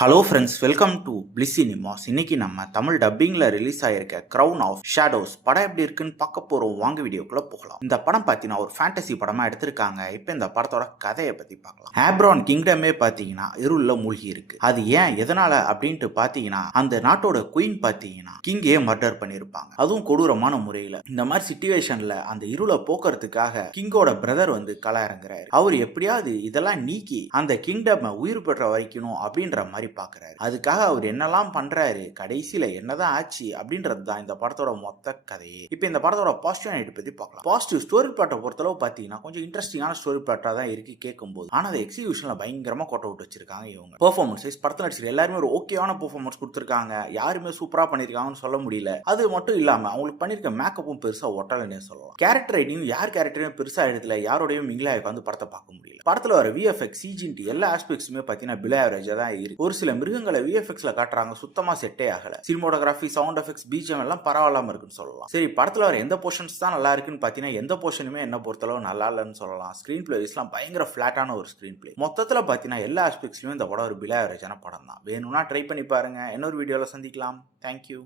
Hello friends, welcome to Bliss cinemas. இன்னைக்கு நம்ம தமிழ் டப்பிங்ல ரிலீஸ் ஆயிருக்க கிரவுன் ஆஃப் ஷேடோஸ் படம் எப்படி இருக்குன்னு பார்க்க போறோம். வாங்க வீடியோக்குள்ள போகலாம். இந்த படம் பார்த்தீங்கன்னா ஒரு ஃபேண்டசி படமா எடுத்திருக்காங்க. இப்போ இந்த படத்தோட கதையை பத்தி பார்க்கலாம். ஆப்ரான் கிங்டமே பார்த்தீங்கன்னா இருள்ல மூழ்கி இருக்கு. அது ஏன் எதனால அப்படின்ட்டு பார்த்தீங்கன்னா அந்த நாட்டோட குயின் பார்த்தீங்கன்னா கிங்கே மர்டர் பண்ணியிருப்பாங்க, அதுவும் கொடூரமான முறையில். இந்த மாதிரி சிச்சுவேஷன்ல அந்த இருளை போக்குறதுக்காக கிங்கோட பிரதர் வந்து கள இறங்குறாரு. அவர் எப்படியாவது இதெல்லாம் நீக்கி அந்த கிங்டம் உயிர் பெற்ற வைக்கணும் அப்படின்ற மாதிரி பாக்குறாரு. அதுக்காக அவர் என்னெல்லாம் பண்றாரு, கடைசியில என்னதான் ஆச்சு அப்படின்றது தான் இந்த படத்தோட மொத்த கதையே. இப்போ இந்த படத்தோட பாசிட்டிவ் நைட் பத்தி பார்க்கலாம். பாசிட்டிவ் ஸ்டோரி பிளாட்டை பொறுத்தளவு பாத்தீங்கன்னா கொஞ்சம் இன்ட்ரெஸ்டிங்கான ஸ்டோரி பிளாட்டா தான் இருக்கு கேட்கும்போது. ஆனா அது எக்ஸிகியூஷன்ல பயங்கரமா கோட்டை விட்டு வச்சிருக்காங்க இவங்க. பெர்ஃபார்மன்ஸ் படத்தில் நடிச்சிருக்க எல்லாருமே ஒரு ஓகேவான பெர்ஃபார்மன்ஸ் கொடுத்திருக்காங்க. யாருமே சூப்பரா பண்ணிருக்காங்கன்னு சொல்ல முடியல. அது மட்டும் இல்லாம அவங்களுக்கு பண்ணிருக்க மேக்கப்பும் பெருசா ஒட்டலன்னே சொல்லலாம். கேரக்டர் ரைட்டிங் யார் கேரக்டரையும் பெருசா எழுதல, யாரோடையும் மிங்கிலா வந்து படத்தை பார்க்க முடியல. படத்துல வர விஎஃப்எக்ஸ் சிஜிடி எல்லா ஆஸ்பெக்ட்ஸுமே பாத்தீங்கன்னா பிலோ ஆவரேஜா தான் இருக்கு. ஒரு சில மிருகங்களை விஎஃப்எக்ஸ்ல காட்டுறாங்க, சுத்தமா செட்டே ஆகல. சினிமோட்டோகிராஃபி, சவுண்ட் எஃபெக்ட்ஸ், பிஜிஎம் எல்லாம் பரவாயில்லாம இருக்குன்னு சொல்லலாம். சரி, படத்துல வர எந்த போர்ஷன்ஸ் தான் நல்லா இருக்குன்னு பாத்தீங்கன்னா எந்த போர்ஷனுமே என்ன பொறுத்தளவு நல்லா இல்லைன்னு சொல்லலாம். ஸ்கிரீன் பிளேஸ்லாம் பயங்கர பிளாட்டான ஒரு ஸ்கிரீன் பிளே. மொத்தத்துல பாத்தீங்கன்னா எல்லா ஆஸ்பெக்ட்ஸ்லயும் இந்த படம் ஒரு பிலோ ஆவரேஜான படம் தான். வேணும்னா ட்ரை பண்ணி பாருங்க. இன்னொரு வீடியோல சந்திக்கலாம். தேங்க்யூ.